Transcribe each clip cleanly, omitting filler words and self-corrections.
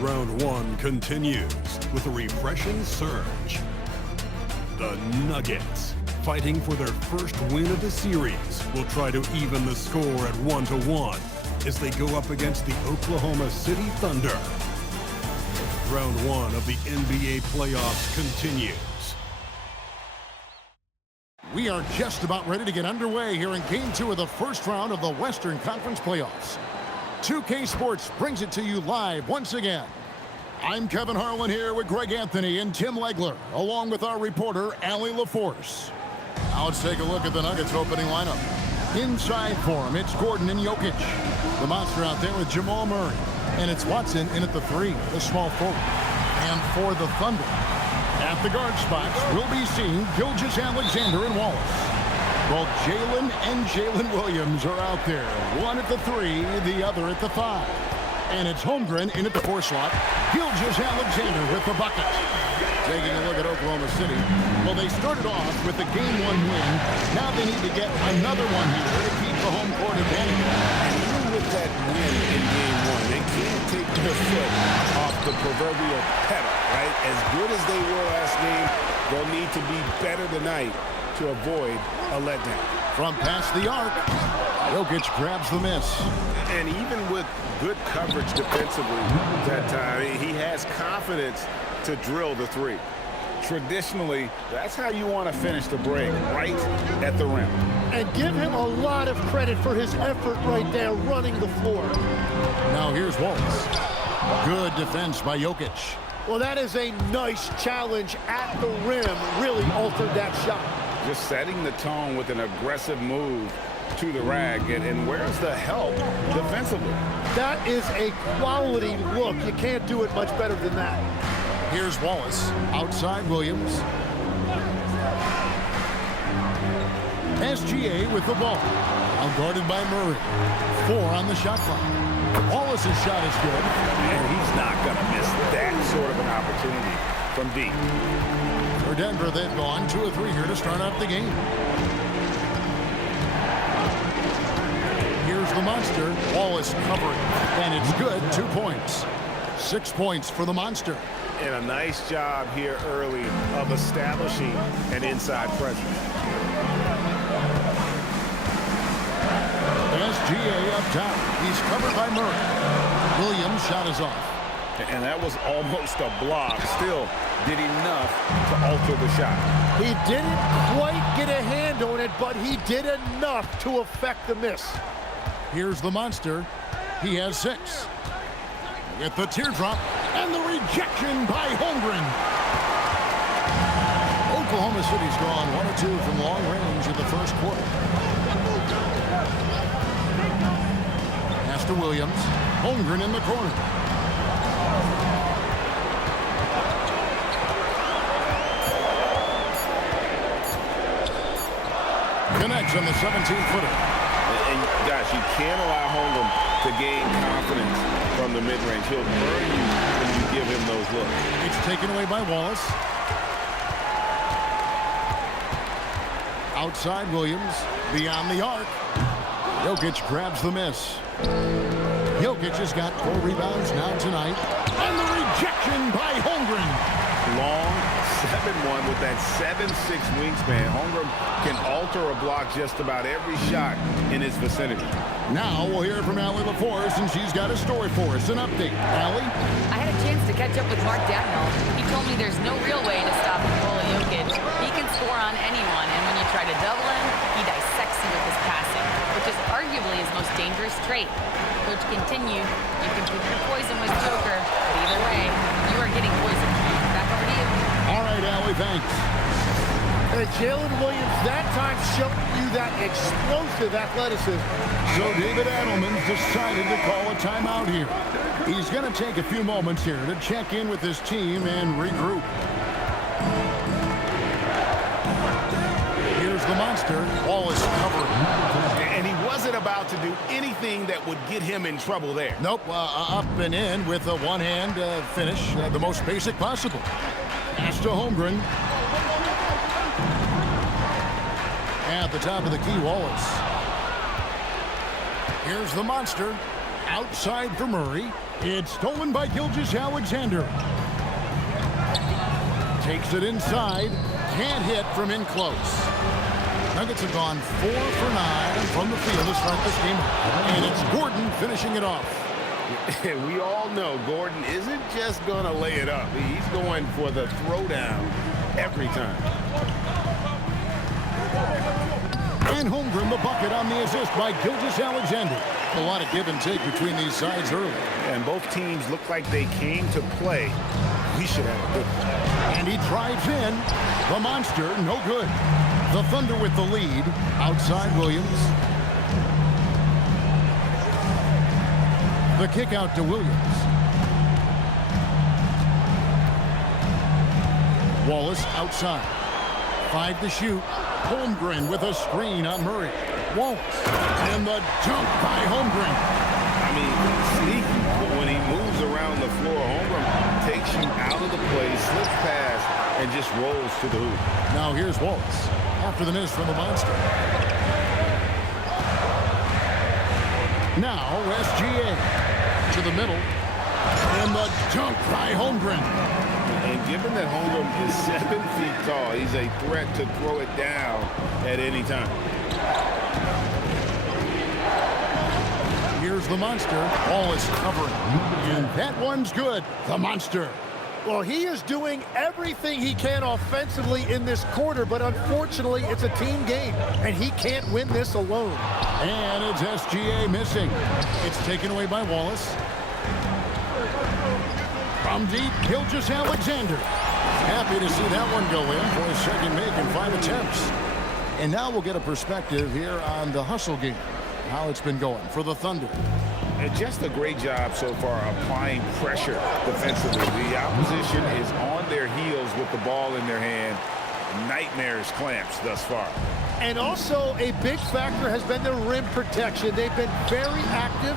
Round one continues with a refreshing surge. The Nuggets, fighting for their first win of the series, will try to even the score at 1-1 as they go up against the Oklahoma City Thunder. Round one of the NBA playoffs continues. We are just about ready to get underway here in Game 2 of the first round of the Western Conference Playoffs. 2K Sports brings it to you live once again. I'm Kevin Harlan here with Greg Anthony and Tim Legler, along with our reporter, Allie LaForce. Now let's take a look at the Nuggets opening lineup. Inside for him, it's Gordon and Jokic. The monster out there with Jamal Murray. And it's Watson in at the 3, the small forward. And for the Thunder, at the guard spots, we'll be seeing Gilgeous-Alexander and Wallace. Well, Jalen Williams are out there. One at the 3, the other at the 5. And it's Holmgren in at the 4 slot. Gilgeous-Alexander with the bucket. Taking a look at Oklahoma City. Well, they started off with the Game 1 win. Now they need to get another one here to keep the home court advantage. And even with that win in Game 1, they can't take their foot off the proverbial pedal, right? As good as they were last game, they'll need to be better tonight to avoid a letdown. From past the arc, Jokic grabs the miss. And even with good coverage defensively that time, he has confidence to drill the 3. Traditionally, that's how you want to finish the break, right at the rim. And give him a lot of credit for his effort right there running the floor. Now here's Wallace. Good defense by Jokic. Well, that is a nice challenge at the rim. Really altered that shot. Just setting the tone with an aggressive move to the rack. And where's the help defensively? That is a quality look. You can't do it much better than that. Here's Wallace. Outside Williams. SGA with the ball. Now guarded by Murray. 4 on the shot clock. Wallace's shot is good. And he's not going to miss that sort of an opportunity from deep. For Denver, they've gone 2 of 3 here to start out the game. Here's the monster. Wallace covering. And it's good. 2 points. 6 points for the monster. And a nice job here early of establishing an inside pressure. SGA up top. He's covered by Murray. Williams' shot is off. And that was almost a block. Still did enough to alter the shot. He didn't quite get a hand on it, but he did enough to affect the miss. Here's the monster. He has 6. With the teardrop and the rejection by Holmgren. Oklahoma City's gone 1 of 2 from long range in the first quarter. Pass to Williams. Holmgren in the corner. Connects on the 17-footer. And gosh, you can't allow Holmgren to gain confidence from the mid-range. He'll burn you when you give him those looks. It's taken away by Wallace. Outside Williams. Beyond the arc. Jokic grabs the miss. Jokic has got 4 rebounds now tonight. And the rejection by Holmgren. Long 7-1 with that 7'6" wingspan. Holmgren can alter a block just about every shot in his vicinity. Now we'll hear from Allie LaForce, and she's got a story for us. An update. Allie? I had a chance to catch up with Mark Dagnall. He told me there's no real way to stop Nikola Jokic. He can score on anyone, and when you try to double him, he dissects you with his passing, which is arguably his most dangerous trait. Coach continued, you can pick your poison with Joker, but either way, you are getting poisoned. Back over to you. All right, Allie, thanks. And Jalen Williams that time showing you that explosive athleticism. So David Adelman's decided to call a timeout here. He's going to take a few moments here to check in with his team and regroup. Here's the monster. Wallace covering. And he wasn't about to do anything that would get him in trouble there. Nope, up and in with a one-hand finish, the most basic possible. Pass to Holmgren. At the top of the key, Wallace. Here's the monster. Outside for Murray. It's stolen by Gilgeous-Alexander. Takes it inside. Can't hit from in close. Nuggets have gone 4 for 9 from the field to start this game. And it's Gordon finishing it off. We all know Gordon isn't just going to lay it up. He's going for the throwdown every time. And Holmgren the bucket on the assist by Gilgeous-Alexander. A lot of give and take between these sides early. And both teams look like they came to play. We should have a good one. And he drives in. The monster, no good. The Thunder with the lead. Outside Williams. The kick out to Williams. Wallace outside. 5 to shoot. Holmgren with a screen on Murray. Wallace. And the dunk by Holmgren. I mean, sneaky, but when he moves around the floor, Holmgren takes you out of the play, slips past, and just rolls to the hoop. Now here's Wallace. After the miss from the monster. Now SGA. To the middle. And the dunk by Holmgren. And given that Holmgren is 7 feet tall, he's a threat to throw it down at any time. Here's the monster. Wallace covering. And that one's good. The monster. Well, he is doing everything he can offensively in this quarter, but unfortunately, it's a team game, and he can't win this alone. And it's SGA missing. It's taken away by Wallace. From deep, Gilgeous-Alexander. Happy to see that one go in for his second make in 5 attempts. And now we'll get a perspective here on the hustle game. How it's been going for the Thunder. And just a great job so far applying pressure defensively. The opposition is on their heels with the ball in their hand. Nightmares clamps thus far. And also a big factor has been the rim protection. They've been very active,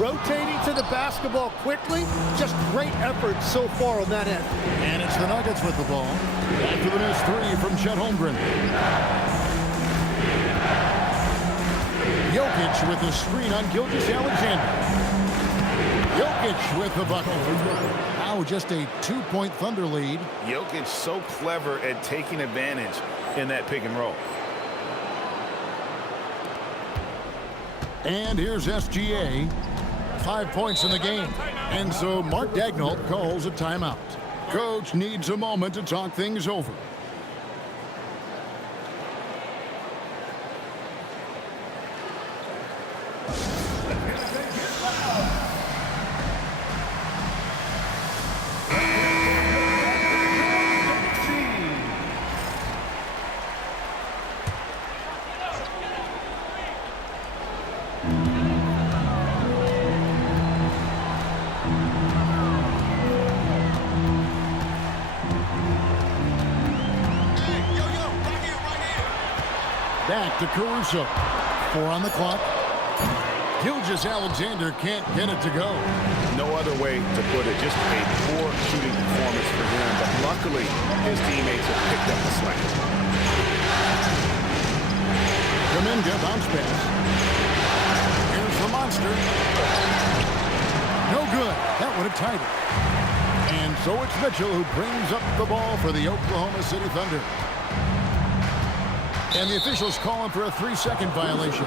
rotating to the basketball quickly. Just great effort so far on that end. And it's the Nuggets with the ball. After the miss 3 from Chet Holmgren. Jokic with the screen on Gilgeous-Alexander. Jokic with the bucket. Now just a 2-point Thunder lead. Jokic so clever at taking advantage in that pick and roll. And here's SGA. 5 points in the game. And so Mark Daigneault calls a timeout. Coach needs a moment to talk things over. Back to Caruso. 4 on the clock. Gilgeous-Alexander can't get it to go. No other way to put it. Just a poor shooting performance for him. But luckily, his teammates have picked up the slack. Kuminga bounce pass. Here's the monster. No good. That would have tied it. And so it's Mitchell who brings up the ball for the Oklahoma City Thunder. And the officials calling for a 3-second violation.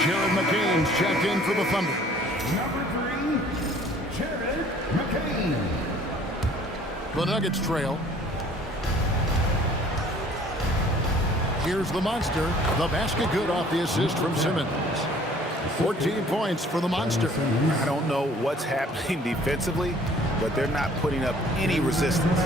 Jared McCain's checked in for the Thunder. Number 3, Jared McCain. The Nuggets trail. Here's the monster. The basket good off the assist from Simmons. 14 points for the monster. I don't know what's happening defensively, but they're not putting up any resistance.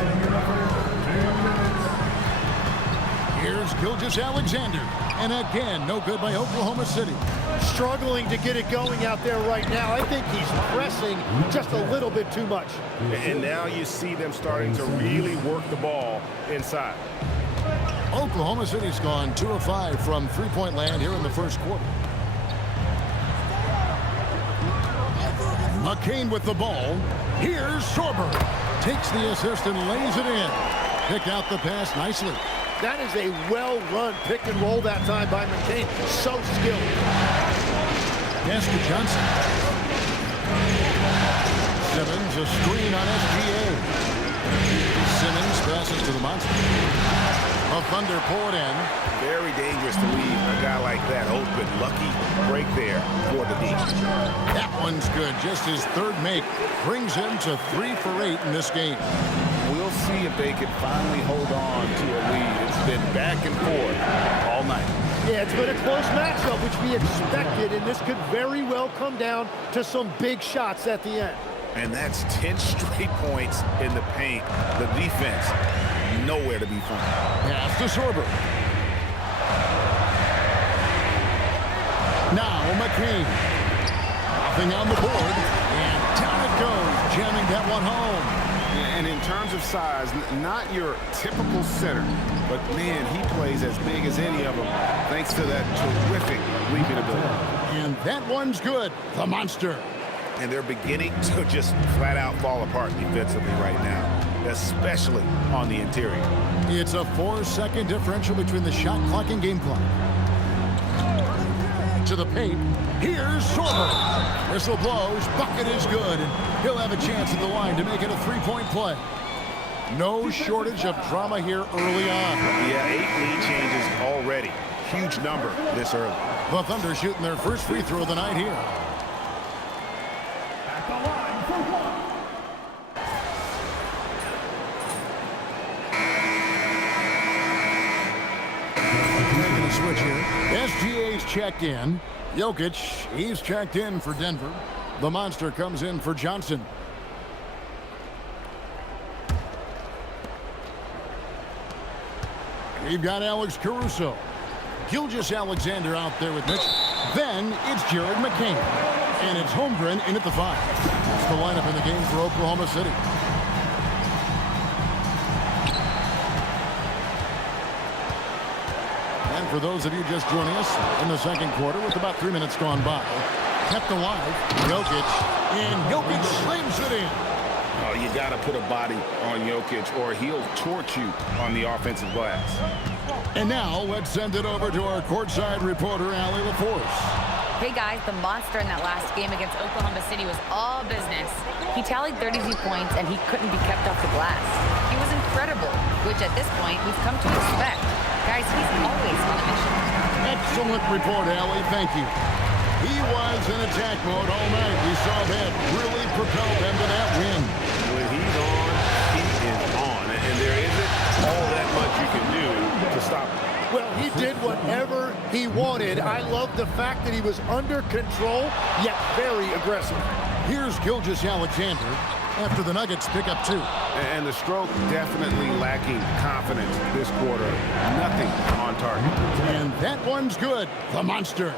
Here's Gilgeous-Alexander. And again, no good by Oklahoma City. Struggling to get it going out there right now. I think he's pressing just a little bit too much. And now you see them starting to really work the ball inside. Oklahoma City's gone 2 of 5 from three-point land here in the first quarter. McCain with the ball. Here's Sorber. Takes the assist and lays it in. Picked out the pass nicely. That is a well-run pick and roll that time by McCain. So skilled. Pass to Johnson. Simmons, a screen on SGA. Simmons passes to the Monster. A Thunder pull it in. Very dangerous to leave a guy like that open. Lucky break there for the D. That one's good. Just his third make brings him to 3 for 8 in this game. We'll see if they can finally hold on to a lead. It's been back and forth all night. Yeah, it's been a close matchup, which we expected, and this could very well come down to some big shots at the end. And that's 10 straight points in the paint. The defense, nowhere to be found. Pass to Sorber. Now McCain. Nothing on the board. And down it goes, jamming that one home. And in terms of size, not your typical center, but man, he plays as big as any of them thanks to that terrific leaping ability. And that one's good. The Monster. And they're beginning to just flat out fall apart defensively right now, especially on the interior. It's a 4-second differential between the shot clock and game clock. To the paint. Here's Sorber. Whistle blows. Bucket is good. And he'll have a chance at the line to make it a 3-point play. No shortage of drama here early on. Yeah, 8 lead changes already. Huge number this early. The Thunder shooting their first free throw of the night here. At the line for one. Making a switch here. SGA's checked in. Jokic, he's checked in for Denver. The Monster comes in for Johnson. We've got Alex Caruso. Gilgeous-Alexander out there with Mitch. Then it's Jared McCain. And it's Holmgren in at the 5. That's the lineup in the game for Oklahoma City. And for those of you just joining us in the second quarter with about 3 minutes gone by, kept alive, Jokic, and Jokic slams it in. Oh, you got to put a body on Jokic or he'll torch you on the offensive glass. And now let's send it over to our courtside reporter, Allie LaForce. Hey guys, the Monster in that last game against Oklahoma City was all business. He tallied 32 points and he couldn't be kept off the glass. He was incredible, which at this point we've come to expect. Guys, he's always on a mission. Excellent report, Allie. Thank you. He was in attack mode all night. We saw that really propel them to that win. When he's on, he is on. And there isn't all that much you can do to stop him. Well, he did whatever he wanted. I love the fact that he was under control, yet very aggressive. Here's Gilgeous-Alexander after the Nuggets pick up 2. And the stroke definitely lacking confidence this quarter. Nothing on target. And that one's good. The Monster.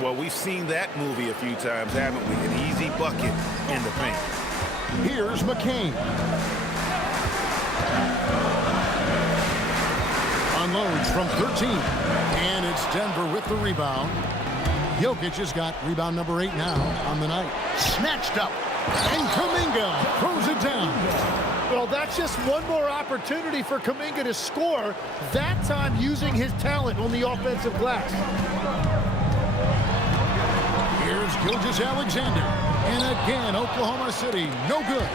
Well, we've seen that movie a few times, haven't we? An easy bucket in the paint. Here's McCain. Unloads from 13. And it's Denver with the rebound. Jokic has got rebound number 8 now on the night. Snatched up. And Kuminga throws it down. Well, that's just one more opportunity for Kuminga to score, that time using his talent on the offensive glass. Here's Gilgeous-Alexander. And again, Oklahoma City, no good.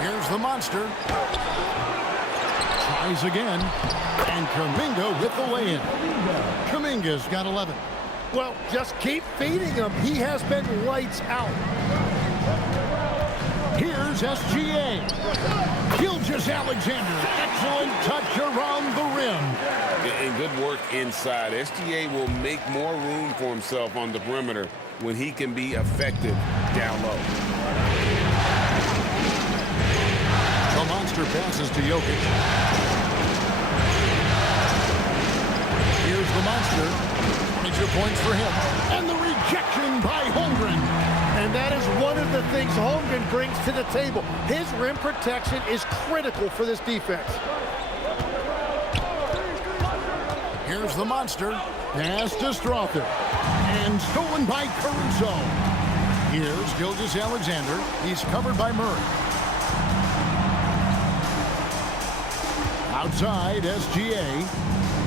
Here's the Monster. Tries again. And Kuminga with the lay-in. Kuminga's got 11. Well, just keep feeding him. He has been lights out. Here's SGA. Gilgeous-Alexander. Excellent touch around the rim. And good work inside. SGA will make more room for himself on the perimeter when he can be effective down low. The Monster passes to Jokic. Here's the Monster. 22 points for him. And the rejection by Holmgren. And that is one of the things Holmgren brings to the table. His rim protection is critical for this defense. Here's the Monster. Pass to Strother. And stolen by Caruso. Here's Gilgeous-Alexander. He's covered by Murray. Outside, SGA.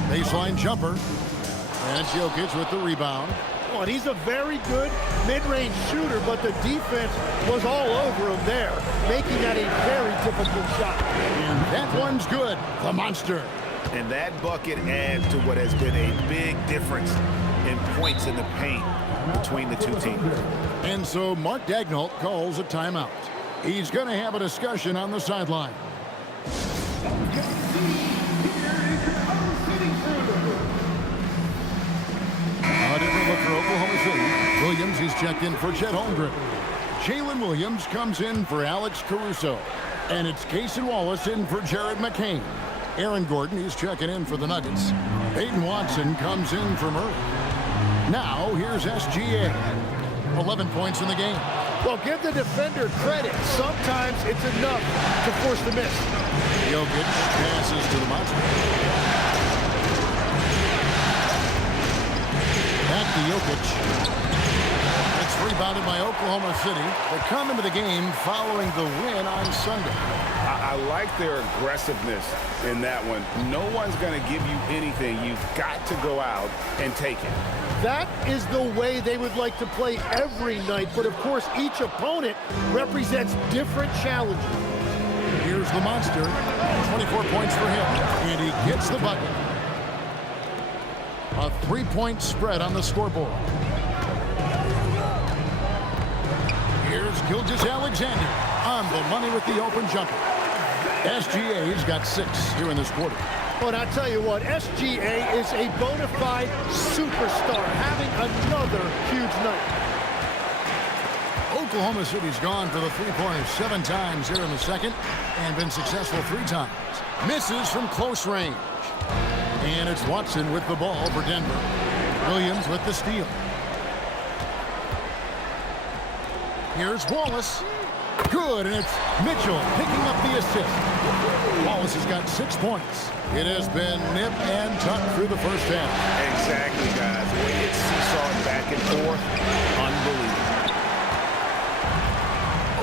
Baseline jumper. And Jokic with the rebound. Oh, and he's a very good mid-range shooter, but the defense was all over him there, making that a very difficult shot. And that one's good. The monster. And that bucket adds to what has been a big difference in points in the paint between the two teams. And so Mark Daigneault calls a timeout. He's going to have a discussion on the sideline. A different look for Oklahoma City. Williams, he's checked in for Chet Holmgren. Jalen Williams comes in for Alex Caruso. And it's Cason Wallace in for Jared McCain. Aaron Gordon, he's checking in for the Nuggets. Peyton Watson comes in for Murray. Now, here's SGA. 11 points in the game. Well, give the defender credit. Sometimes it's enough to force the miss. Jokic passes to the monster. Back to Jokic. It's rebounded by Oklahoma City. They come into the game following the win on Sunday. I like their aggressiveness in that one. No one's going to give you anything. You've got to go out and take it. That is the way they would like to play every night, but of course each opponent represents different challenges. Here's the monster. 24 points for him, and he gets the bucket. A 3-point spread on the scoreboard. Here's Gilgeous-Alexander on the money with the open jumper. SGA's got 6 here in this quarter. But I tell you what, SGA is a bona fide superstar, having another huge night. Oklahoma City's gone for the three-pointers 7 times here in the second and been successful 3 times. Misses from close range. And it's Watson with the ball for Denver. Williams with the steal. Here's Wallace. Good, and it's Mitchell picking up the assist. Wallace has got 6 points. It has been nip and tuck through the first half. Exactly, guys. The way it's seesawing back and forth, unbelievable.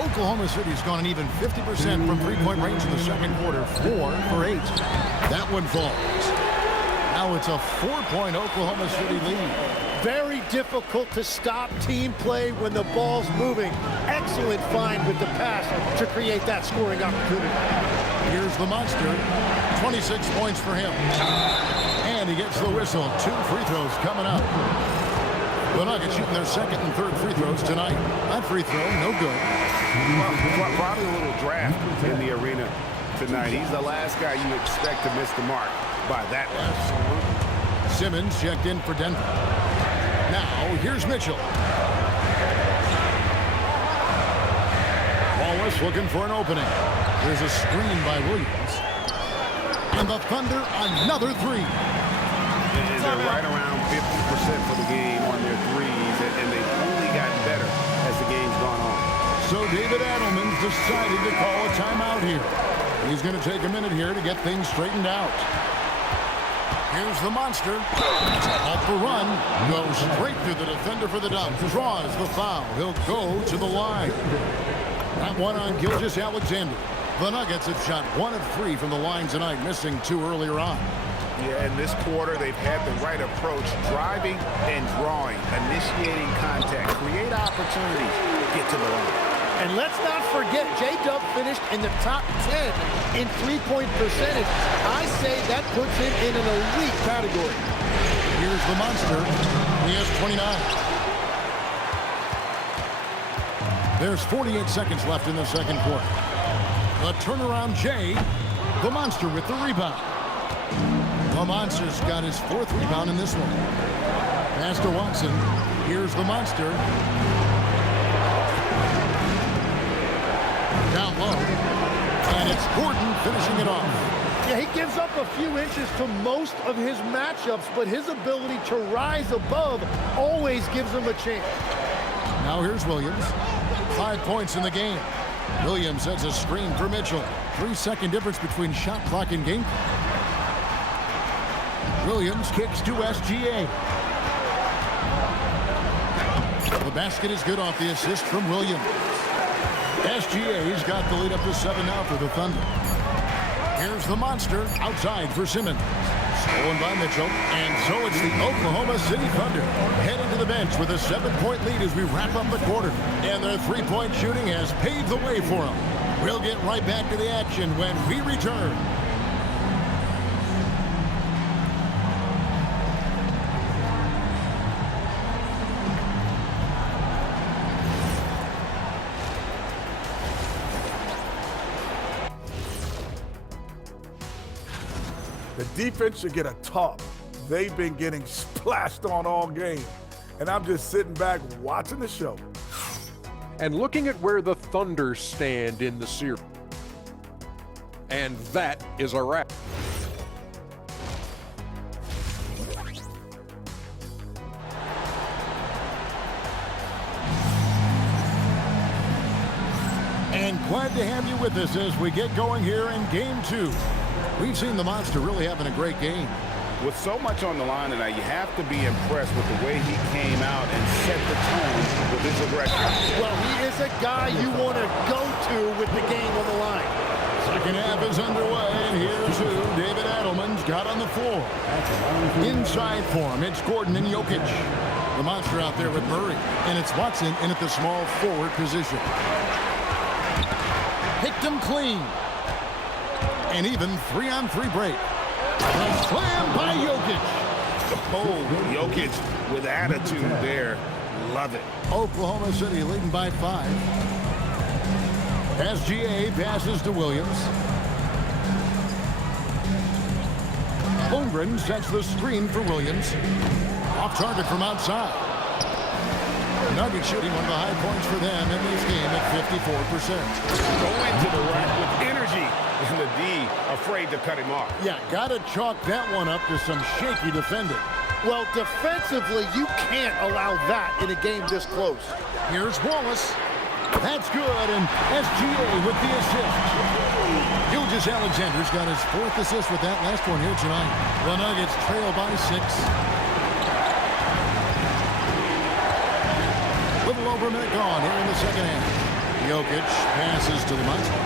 Oklahoma City's gone an even 50% from three-point range in the second quarter. 4 for 8. That one falls. Now it's a 4-point Oklahoma City lead. Very difficult to stop team play when the ball's moving. Excellent find with the pass to create that scoring opportunity. Here's the monster. 26 points for him. And he gets the whistle. 2 free throws coming up. The Nuggets shooting their second and third free throws tonight. That free throw, no good. Well, probably a little draft in the arena tonight. He's the last guy you expect to miss the mark by that much. Simmons checked in for Denver. Now, here's Mitchell. Wallace looking for an opening. There's a screen by Williams. And the Thunder, another 3. They're right around 50% for the game on their threes, and they've only gotten better as the game's gone on. So David Adelman's decided to call a timeout here. He's going to take a minute here to get things straightened out. Here's the monster. Off the run. Goes straight through the defender for the dunk. Draws the foul. He'll go to the line. That one on Gilgeous-Alexander. The Nuggets have shot 1 of 3 from the line tonight, missing 2 earlier on. Yeah, in this quarter, they've had the right approach. Driving and drawing. Initiating contact. Create opportunities. Get to the line. And let's not forget, J-Dub finished in the top 10 in three-point percentage. I say that puts him in an elite category. Here's the monster. He has 29. There's 48 seconds left in the second quarter. The turnaround Jay. The monster with the rebound. The monster's got his 4th rebound in this one. Pass to Watson. Here's the monster. Down low. And it's Gordon finishing it off. Yeah, he gives up a few inches to most of his matchups, but his ability to rise above always gives him a chance. Now here's Williams. 5 points in the game. Williams sets a screen for Mitchell. 3-second difference between shot clock and game clock. Williams kicks to SGA. The basket is good off the assist from Williams. SGA's got the lead up to 7 now for the Thunder. Here's the monster outside for Simmons. Stolen by Mitchell. And so it's the Oklahoma City Thunder heading to the bench with a 7-point lead as we wrap up the quarter. And their three-point shooting has paved the way for them. We'll get right back to the action when we return. The defense should get a talk. They've been getting splashed on all game. And I'm just sitting back watching the show. And looking at where the Thunder stand in the series. And that is a wrap. And glad to have you with us as we get going here in Game 2. We've seen the monster really having a great game. With so much on the line tonight, you have to be impressed with the way he came out and set the tone with his aggression. Well, he is a guy you want to go to with the game on the line. Second half is underway, and here's who David Adelman's got on the floor. Inside for him, it's Gordon and Jokic. The monster out there with Murray, and it's Watson in at the small forward position. Picked him clean. And even 3-on-3 break. A slam by Jokic. Oh, Jokic with attitude there. Love it. Oklahoma City leading by 5. SGA passes to Williams. Holmgren sets the screen for Williams. Off target from outside. Nuggets shooting one of the high points for them in this game at 54%. Go into the rack with energy. And the D afraid to cut him off. Yeah, gotta chalk that one up to some shaky defending. Well, defensively, you can't allow that in a game this close. Here's Wallace. That's good, and SGA with the assist. Gilgeous Alexander's got his 4th assist with that last one here tonight. The Nuggets trail by 6. Little over a minute gone here in the second half. Jokic passes to the monster.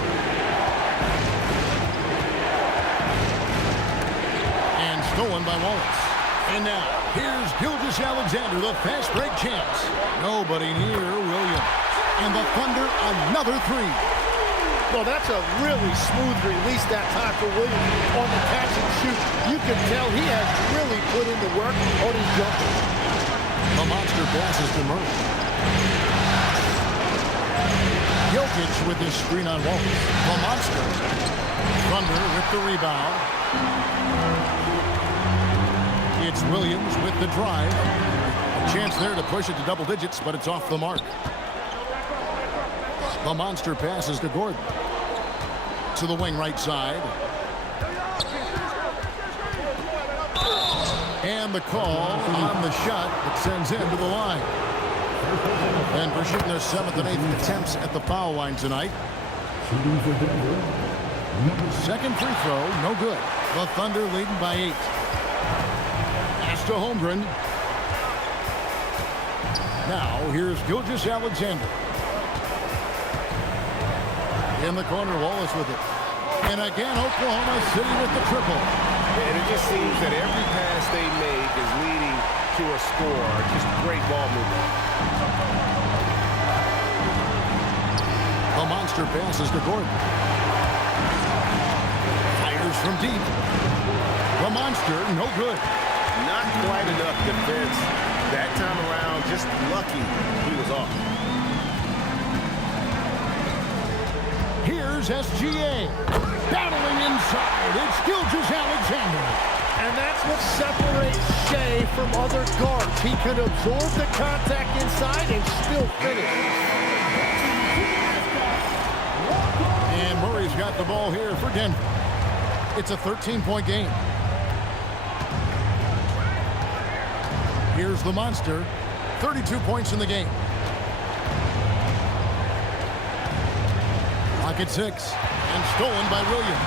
And stolen by Wallace. And now, here's Gilgeous Alexander, the fast break chance. Nobody near Williams. And the Thunder, another 3. Well, that's a really smooth release that time for Williams on the catch and shoot. You can tell he has really put in the work on his jumper. The monster passes to Murray. Jokic with his screen on Wallace. The monster. Thunder with the rebound. It's Williams with the drive. A chance there to push it to double digits, but it's off the mark. The monster passes to Gordon. To the wing right side. And the call on the shot that sends him to the line. And we're shooting their 7th and 8th attempts at the foul line tonight. Second free throw, no good. The Thunder leading by 8. Pass to Holmgren. Now here's Gilgeous Alexander. In the corner, Wallace with it. And again, Oklahoma City with the triple. And it just seems that every pass they make is leading to a score. Just great ball movement. The monster passes to Gordon. Fires from deep. The monster, no good. Not quite enough defense that time around. Just lucky he was off. Here's SGA. Battling inside. It's Gilgeous Alexander. And that's what separates Shea from other guards. He can absorb the contact inside and still finish. And Murray's got the ball here for Denver. It's a 13-point game. Here's the monster. 32 points in the game. Clock at 6. And stolen by Williams.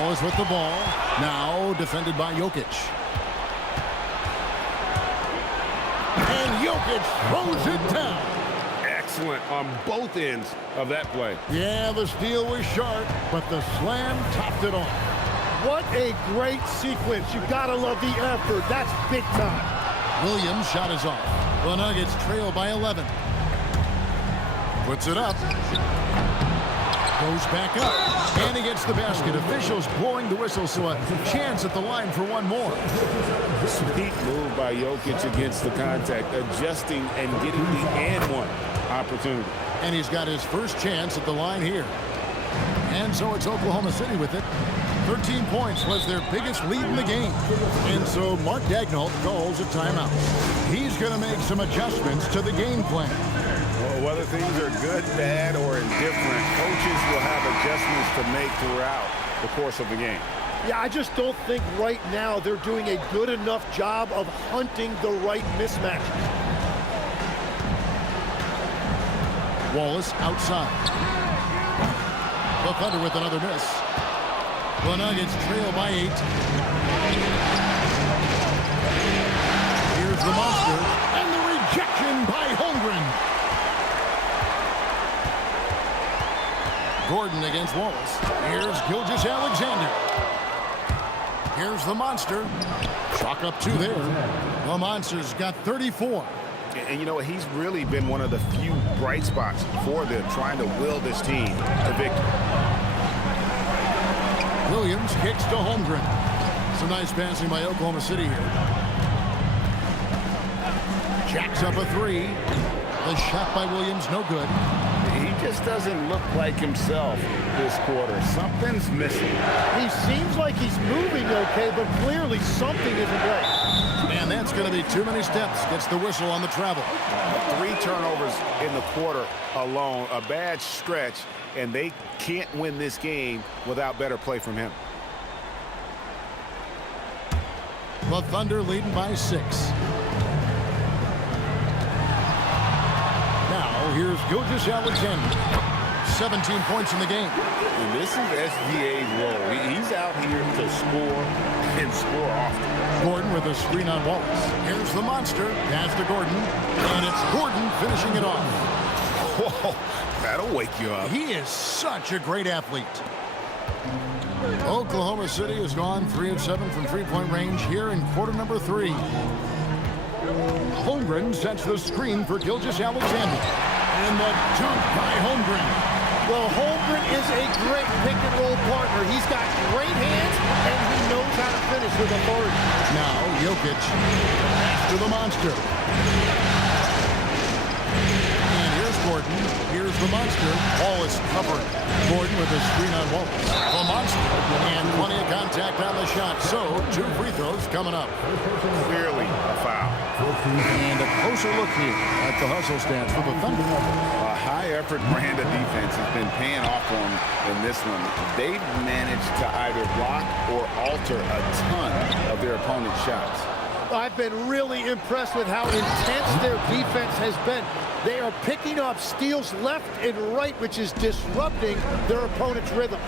Wallace with the ball. Now defended by Jokic. And Jokic throws it down. excellent on both ends of that play. Yeah, the steal was sharp, but the slam topped it off. What a great sequence. You gotta love the effort. That's big time. Williams' shot is off. The Nuggets trail by 11. Puts it up. Goes back up. And he gets the basket. Officials blowing the whistle, so a chance at the line for one more. Sweet move by Jokic against the contact, adjusting and getting the and one opportunity. And he's got his first chance at the line here. And so it's Oklahoma City with it. 13 points was their biggest lead in the game. And so Mark Daigneault calls a timeout. He's going to make some adjustments to the game plan. Well, whether things are good, bad, or indifferent, coaches will have adjustments to make throughout the course of the game. Yeah, I just don't think right now they're doing a good enough job of hunting the right mismatch. Wallace outside. The Thunder with another miss. The Nuggets trail by 8. Here's the monster. And the rejection by Holmgren. Gordon against Wallace. Here's Gilgeous-Alexander. Here's the monster. Chalk up 2 there. The monster's got 34. And you know, he's really been one of the few bright spots for them, trying to will this team to victory. Williams kicks to Holmgren. Some nice passing by Oklahoma City here. Jacks up a 3. The shot by Williams, no good. He just doesn't look like himself this quarter. Something's missing. He seems like he's moving okay, but clearly something isn't right. Man, that's going to be too many steps. Gets the whistle on the travel. 3 turnovers in the quarter alone, a bad stretch, and they can't win this game without better play from him. The Thunder leading by 6. Now, here's Gilgeous-Alexander. 17 points in the game. And this is SGA's role. He's out here to score and score often. Gordon with a screen on Wallace. Here's the monster. Pass to Gordon. And it's Gordon finishing it off. Whoa, that'll wake you up. He is such a great athlete. Oklahoma City has gone 3 of 7 from three-point range here in quarter number 3. Holmgren sets the screen for Gilgeous-Alexander. And the dunk by Holmgren. Well, Holmgren is a great pick-and-roll partner. He's got great hands, and he knows how to finish with authority. Now, Jokic to the monster. And here's Gordon. Here's the monster. Wallace covering. Gordon with a screen on Wallace. The monster. And plenty of contact on the shot. So, 2 free throws coming up. Clearly a foul. And a closer look here at the hustle stats for the Thunder. A high-effort brand of defense has been paying off for them in this one. They've managed to either block or alter a ton of their opponent's shots. I've been really impressed with how intense their defense has been. They are picking up steals left and right, which is disrupting their opponent's rhythm.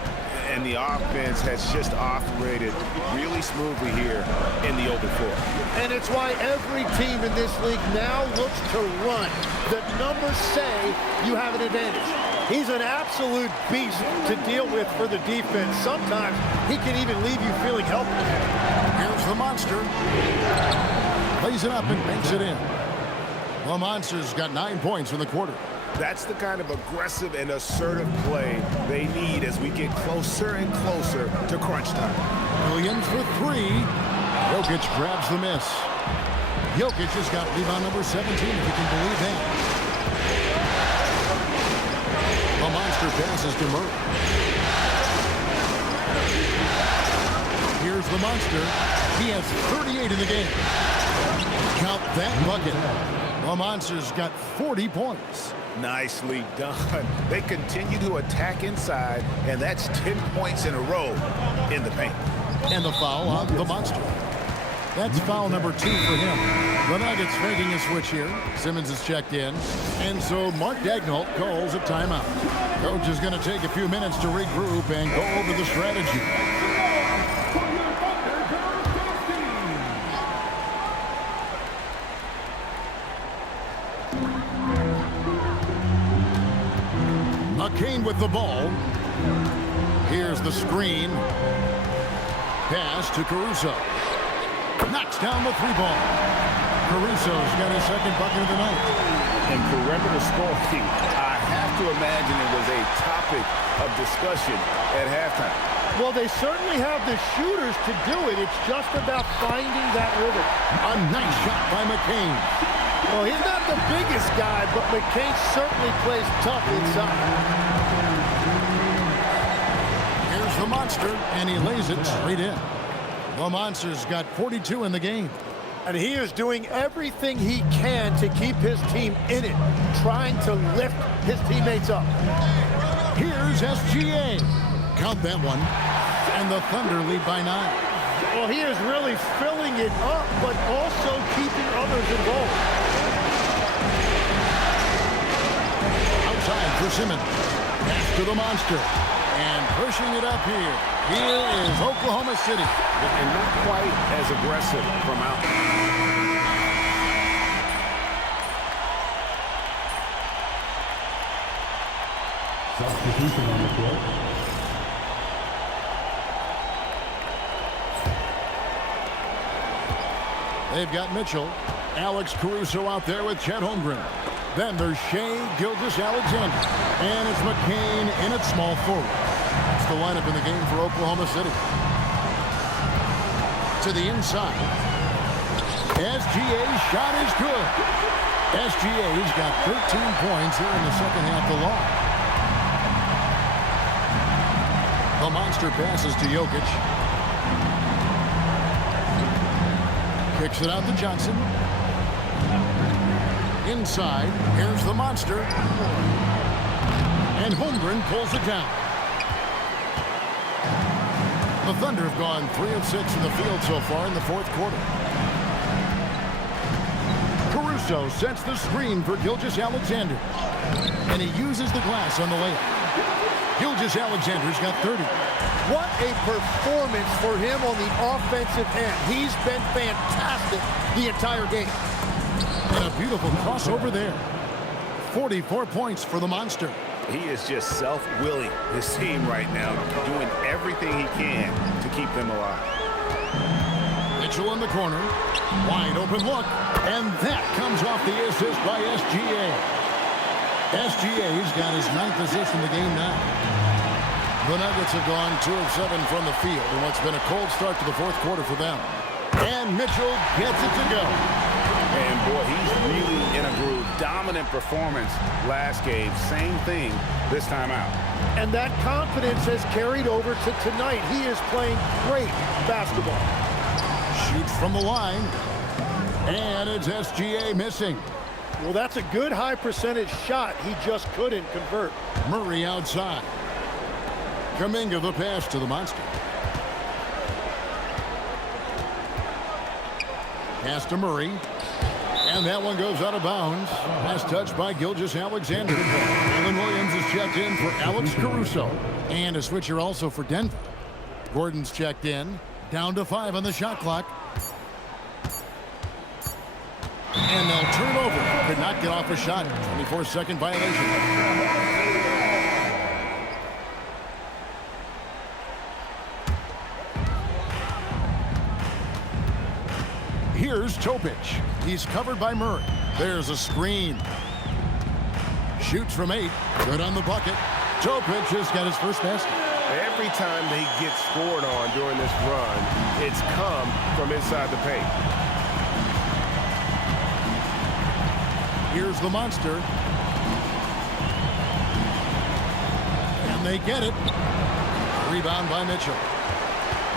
And the offense has just operated really smoothly here in the open floor. And it's why every team in this league now looks to run. The numbers say you have an advantage. He's an absolute beast to deal with for the defense. Sometimes he can even leave you feeling helpless. Here's the monster. Lays it up and banks it in. The monster's got 9 points in the quarter. That's the kind of aggressive and assertive play they need as we get closer and closer to crunch time. Williams for 3. Jokic grabs the miss. Jokic has got rebound number 17, if you can believe that. The monster passes to Murray. Here's the monster. He has 38 in the game. Count that bucket. The monster's got 40 points. Nicely done. They continue to attack inside, and that's 10 points in a row in the paint. And the foul on the monster. That's foul number 2 for him. The Nuggets making a switch here. Simmons is checked in. And so Mark Daigneault calls a timeout. Coach is going to take a few minutes to regroup and go over the strategy. with the ball. Here's the screen. Pass to Caruso. Knocks down the three ball. Caruso's got his second bucket of the night. And perimeter scoring, I have to imagine it was a topic of discussion at halftime. Well, they certainly have the shooters to do it. It's just about finding that rhythm. A nice shot by McCain. Well, he's not the biggest guy, but McCain certainly plays tough inside. Here's the monster, and he lays it straight in. The Monster's got 42 in the game. And he is doing everything he can to keep his team in it, trying to lift his teammates up. Here's SGA. Count that one. And the Thunder lead by 9. Well, he is really filling it up, but also keeping others involved. Outside for Simmons. Pass to the Monster. And pushing it up here. Here is Oklahoma City. And not quite as aggressive from out. Substitution on the court. They've got Mitchell. Alex Caruso out there with Chet Holmgren. Then there's Shea Gilgeous-Alexander. And it's McCain in at small forward. That's the lineup in the game for Oklahoma City. To the inside. SGA's shot is good. SGA's got 13 points here in the second half alone. The Monster passes to Jokic. Kicks it out to Johnson. Inside, here's the Monster. And Holmgren pulls it down. The Thunder have gone 3 of 6 in the field so far in the fourth quarter. Caruso sets the screen for Gilgeous-Alexander. And he uses the glass on the layup. Gilgeous-Alexander's got 30. What a performance for him on the offensive end. He's been fantastic the entire game. And a beautiful crossover there. 44 points for the Monster. He is just self-willing, his team right now, doing everything he can to keep them alive. Mitchell in the corner. Wide open look. And that comes off the assist by SGA. SGA's got his 9th assist in the game now. The Nuggets have gone 2 of 7 from the field in what's been a cold start to the fourth quarter for them. And Mitchell gets it to go. And boy, he's really in a groove. Dominant performance last game. Same thing this time out. And that confidence has carried over to tonight. He is playing great basketball. Shoots from the line. And it's SGA missing. Well, that's a good high percentage shot. He just couldn't convert. Murray outside. Kuminga the pass to the Monster. Pass to Murray. And that one goes out of bounds. Pass touched by Gilgeous-Alexander. Alan Williams is checked in for Alex Caruso. And a switcher also for Denver. Gordon's checked in. Down to 5 on the shot clock. And they'll turn over. Could not get off a shot. 24-second violation. Here's Topic. He's covered by Murray. There's a screen. Shoots from 8. Good on the bucket. Topic has got his first basket. Every time they get scored on during this run, it's come from inside the paint. Here's the Monster. And they get it. Rebound by Mitchell.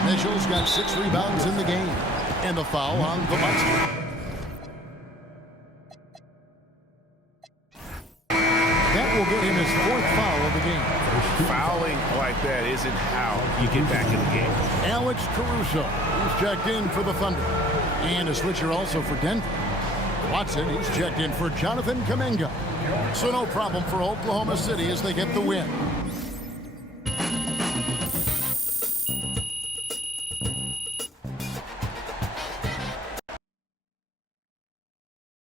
Mitchell's got 6 rebounds in the game. And the foul on the Monster. That will get him his 4th foul of the game. Fouling like that isn't how you get back in the game. Alex Caruso, who's checked in for the Thunder. And a switcher also for Denver. Watson, he's checked in for Jonathan Kuminga. So no problem for Oklahoma City as they get the win.